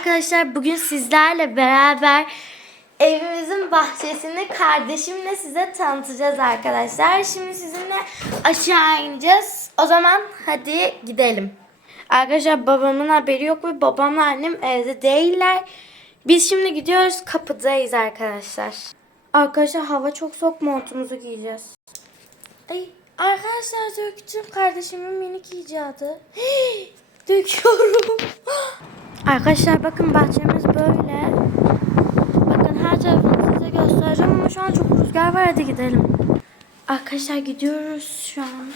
arkadaşlar bugün sizlerle beraber evimizin bahçesini kardeşimle size tanıtacağız arkadaşlar. Şimdi sizinle aşağı ineceğiz. O zaman hadi gidelim. Arkadaşlar babamın haberi yok ve babamla annem evde değiller. Biz şimdi gidiyoruz kapıdayız arkadaşlar. Arkadaşlar hava çok soğuk montumuzu giyeceğiz. Ay, arkadaşlar döktüm kardeşimin minik icadı. Döküyorum. Arkadaşlar bakın bahçemiz böyle. Bakın her tarafını size göstereceğim ama şu an çok rüzgar var hadi gidelim. Arkadaşlar gidiyoruz şu an.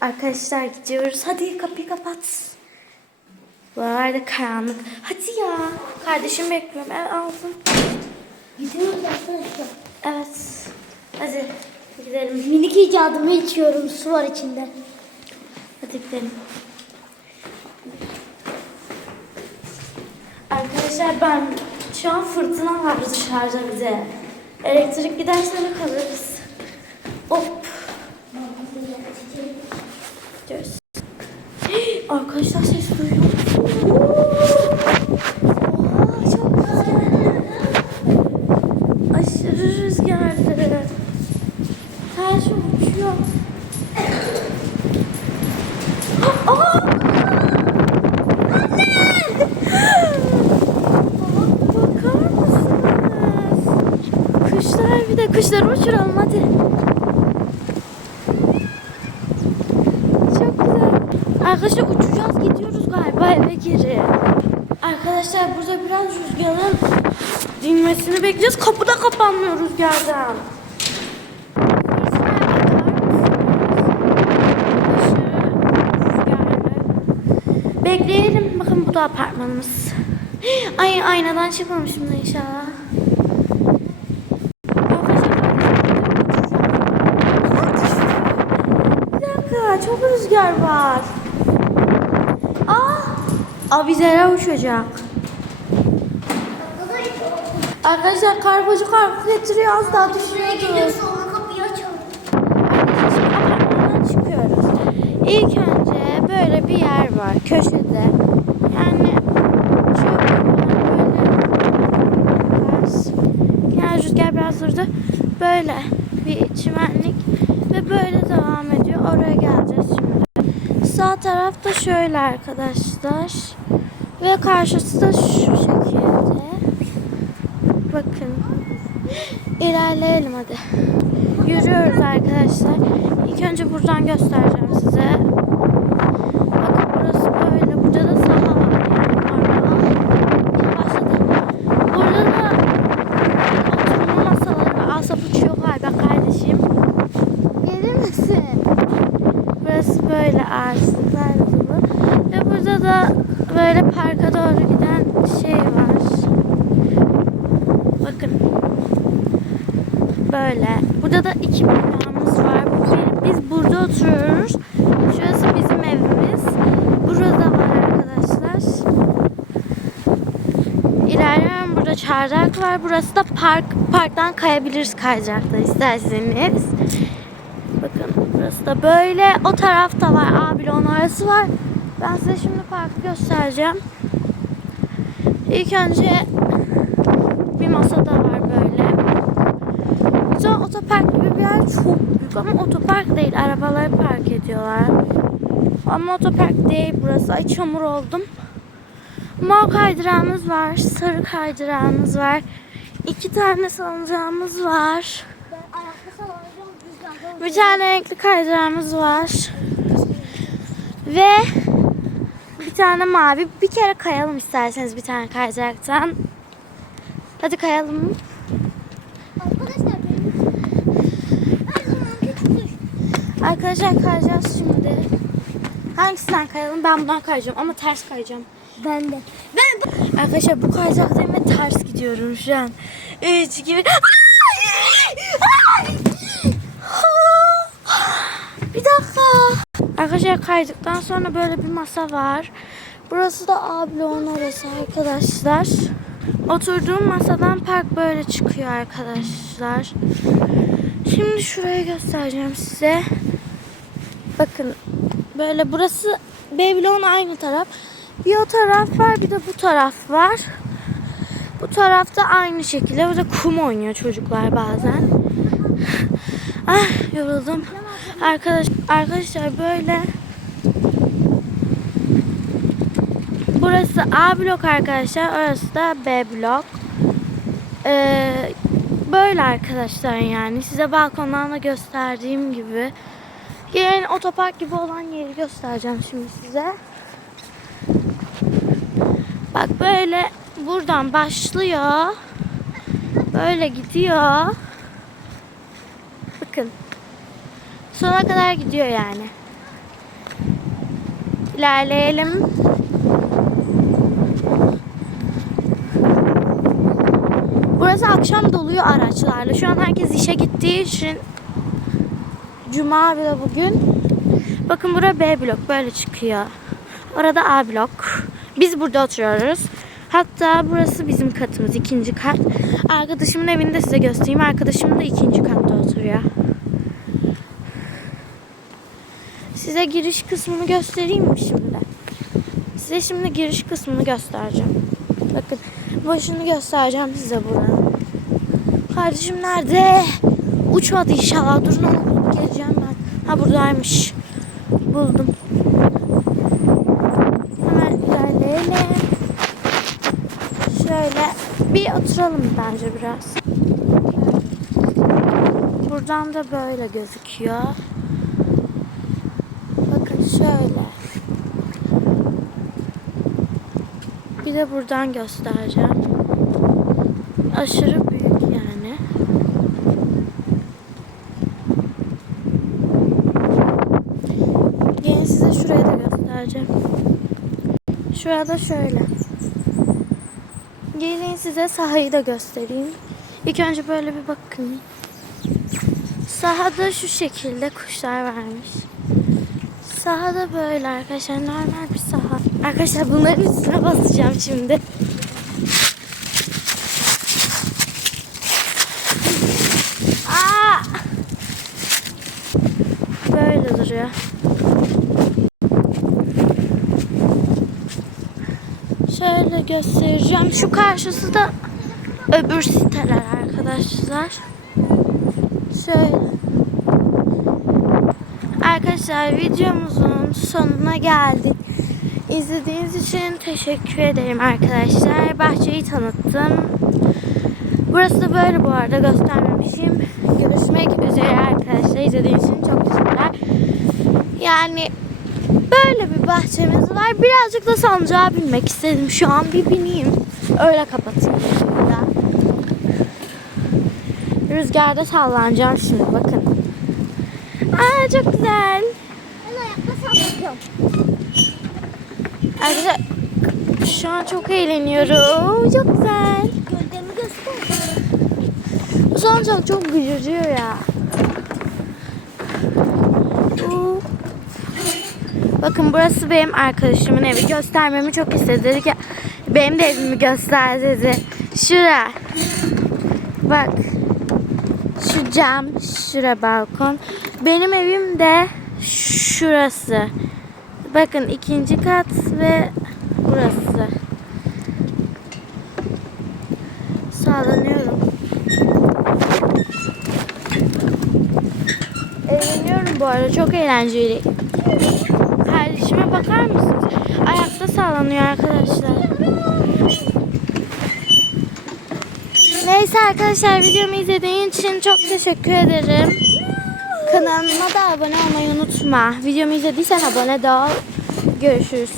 Arkadaşlar gidiyoruz. Hadi kapıyı kapat. Bu arada karanlık. Hadi ya. Kardeşim bekliyorum. Evet aldım. Gidiyoruz arkadaşlar. Evet. Hadi gidelim. Minik icadımı içiyorum. Su var içinde. Hadi gidelim. Arkadaşlar ben şu an fırtına var dışarıda bize. Elektrik giderse de kalırız. Hop. Hey, Arkadaşlar ses duyuyor? Oha. Aşırı rüzgarlı. Her şey uçuyor. Aa! Bakar mısınız? Kuşlar bir de kuşları hadi. Çok güzel. Arkadaşlar uçacağız gidiyoruz galiba eve geri. Arkadaşlar burada biraz rüzgarın dinmesini bekleyeceğiz. Kapı da kapanmıyor rüzgardan. Bekleyelim. Bakın bu da apartmanımız. Ay aynadan çıkmamışım da inşallah. Bir dakika çok rüzgar var. Aa, avizeler uçacak. Arkadaşlar kargocu kargo getiriyor az daha düşüyordu. Apartmandan çıkıyoruz. İlk önce böyle bir yer var köşede. Yani çok böyle biraz yani rüzgar biraz durdu. Böyle bir çimenlik ve böyle devam ediyor. Oraya geleceğiz Sağ tarafta şöyle arkadaşlar. Ve karşısı da şu şekilde. Bakın. İlerleyelim hadi. Yürüyoruz arkadaşlar. İlk önce buradan göstereceğim size. Bakın burası böyle. Burada da saha var. Yani orada. Başladı. Burada da oturma masaları var. Asap uçuyor galiba kardeşim. Gelir misin? Burası böyle ağaçlıklarla dolu. Ve burada da böyle parka doğru giden şey var. Bakın. Böyle. Burada da iki binamız var. Biz burada oturuyoruz. Şurası bizim evimiz. Burada var arkadaşlar. İlerleyen burada çardak var. Burası da park. Parktan kayabiliriz kayacakta isterseniz. Burası da böyle. O tarafta var. Abilon arası var. Ben size şimdi parkı göstereceğim. İlk önce bir masa da var böyle. Sonra otopark gibi bir yer çok büyük ama otopark değil. Arabaları park ediyorlar. Ama otopark değil burası. Ay çamur oldum. Mor kaydırağımız var. Sarı kaydırağımız var. İki tane salıncağımız var. Ben ayakta sallanacağım. Rüzgarda Bir tane renkli kaydırağımız var. Ve bir tane mavi. Bir kere kayalım isterseniz bir tane kaydıraktan. Hadi kayalım. Arkadaşlar benim kayacağız şimdi. Hangisinden kayalım? Ben bundan kayacağım ama ters kayacağım. Ben de. Ben arkadaşlar bu kayacaktayım ve ters gidiyorum şu an. 3 2 1 Bir dakika. Arkadaşlar kaydıktan sonra böyle bir masa var. Burası da ablamın orası arkadaşlar. Oturduğum masadan park böyle çıkıyor arkadaşlar. Şimdi şurayı göstereceğim size. Bakın böyle burası Babylon aynı taraf. Bir o taraf var bir de bu taraf var. Bu tarafta aynı şekilde. Burada kum oynuyor çocuklar bazen. ah yoruldum. Arkadaş, arkadaşlar böyle Burası A blok arkadaşlar. Orası da B blok. Ee, böyle arkadaşlar yani. Size balkondan da gösterdiğim gibi. Gelin otopark gibi olan yeri göstereceğim şimdi size. Bak böyle buradan başlıyor. Böyle gidiyor. Bakın. Sona kadar gidiyor yani. İlerleyelim. Burası akşam doluyor araçlarla. Şu an herkes işe gittiği için Cuma bile bugün. Bakın bura B blok böyle çıkıyor. Orada A blok. Biz burada oturuyoruz. Hatta burası bizim katımız ikinci kat. Arkadaşımın evini de size göstereyim. Arkadaşım da ikinci katta oturuyor. Size giriş kısmını göstereyim mi şimdi? Size şimdi giriş kısmını göstereceğim. Bakın başını göstereceğim size buranın. Kardeşim nerede? Uçmadı inşallah. Durun onu bulup geleceğim ben. Ha buradaymış. Buldum. Hemen ilerleyelim. Şöyle bir oturalım bence biraz. Buradan da böyle gözüküyor. Şöyle. Bir de buradan göstereceğim. Aşırı büyük yani. Gelin size şurayı da göstereceğim. Şurada şöyle. Gelin size sahayı da göstereyim. İlk önce böyle bir bakın. Sahada şu şekilde kuşlar vermiş. Sahada böyle arkadaşlar normal bir saha. Arkadaşlar bunların üstüne basacağım şimdi. Aa! Böyle duruyor. Şöyle göstereceğim. Şu karşısı da öbür siteler arkadaşlar. Şöyle. Arkadaşlar videomuzun sonuna geldik. İzlediğiniz için teşekkür ederim arkadaşlar. Bahçeyi tanıttım. Burası da böyle bu arada göstermemişim. Görüşmek üzere arkadaşlar. İzlediğiniz için çok teşekkürler. Yani böyle bir bahçemiz var. Birazcık da sancağa binmek istedim. Şu an bir bineyim. Öyle kapatayım. Rüzgarda sallanacağım şimdi bakın. Aa çok güzel. Arkadaşlar şu an çok eğleniyorum. Çok güzel. Gövdemi göster. Bu salıncak çok gıcırcıyor ya. Bakın burası benim arkadaşımın evi. Göstermemi çok istedi. Dedi ki benim de evimi göster dedi. Şura. Bak. Şu cam, şura balkon. Benim evim de şurası. Bakın ikinci kat ve burası. Sağlanıyorum. Eğleniyorum bu arada. Çok eğlenceli. Kardeşime bakar mısınız? Ayakta sağlanıyor arkadaşlar. Neyse arkadaşlar videomu izlediğin için çok teşekkür ederim. Kanalıma da abone olmayı unutma. Videomu izlediysen abone de ol. Görüşürüz.